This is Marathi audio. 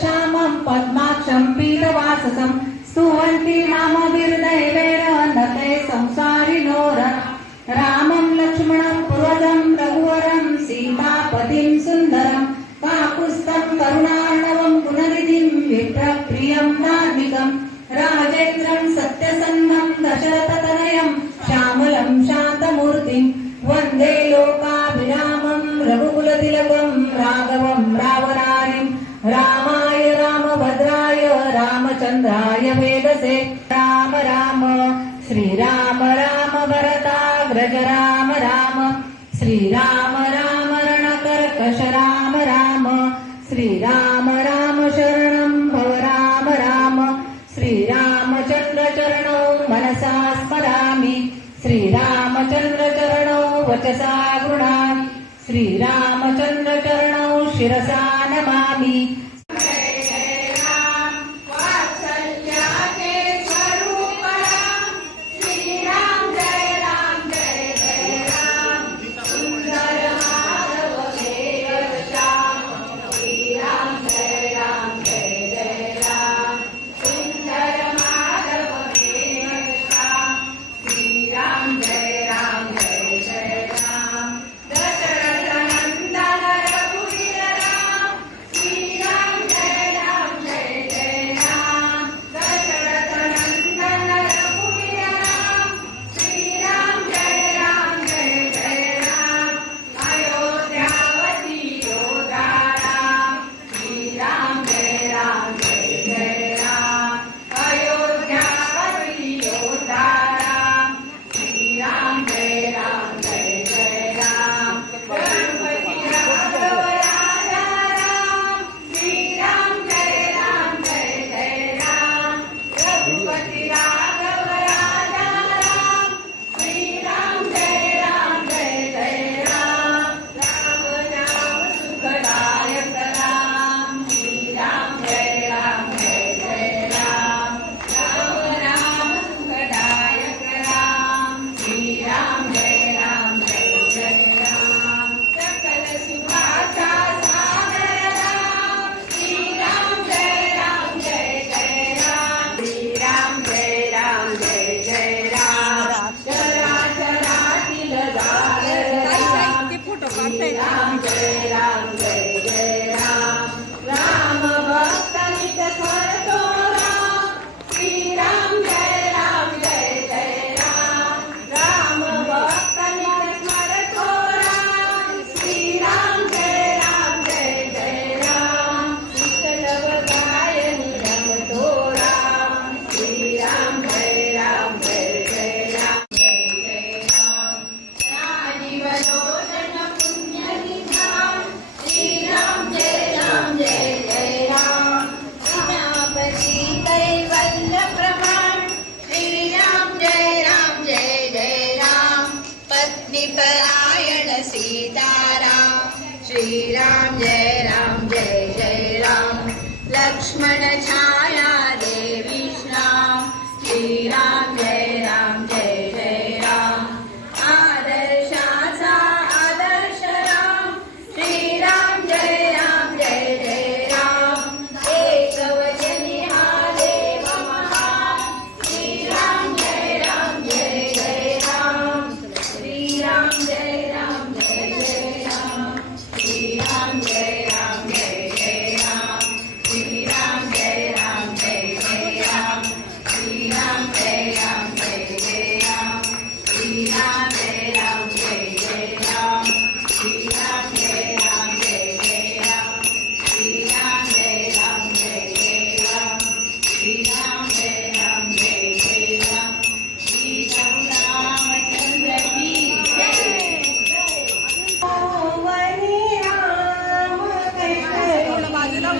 श्यामं पद्माक्षं पीतवाससं स्तुवन्ति नामभिर्दैवेन न ते संसारिणो रामं लक्ष्मणं पूर्वजं रघुवरं सीतापतिं सुन्दरं काकुत्स्थं करुणार्णवं गुणनिधिं विप्रप्रियं धार्मिकं राजेन्द्रं सत्यसन्धं दशरथतनयं श्यामलं शान्तमूर्तिं वन्दे लोकाभिरामं रघुकुलतिलकं राघवं रावणारिं रामाय रामभद्राय रामचन्द्राय वेदसे राम राम श्रीराम राम भरताग्रज राम राम श्रीराम राम रणकर्कश राम राम श्रीराम राम शरणं भव राम राम श्रीरामचन्द्र चरणौ मनसा स्मरामि श्रीरामचन्द्र चरणौ वचसा गृह्णामि श्रीरामचन्द्र चरणौ शिरसा नमामि। श्रीराम जय जय राम लक्ष्मण छाया देवी श्याम श्रीराम जय राम आदर्शाचा आदर्श राम श्रीराम जय राम एक वचनी हा देव महान श्रीराम जय राम श्रीराम जय राम श्रीराम जय राम श्रीराम जय राम श्रीराम जय राम श्रीराम जय राम श्रीराम जय राम श्रीराम जय राम श्रीराम जय राम श्री रामचंद्र की जय। बाजूला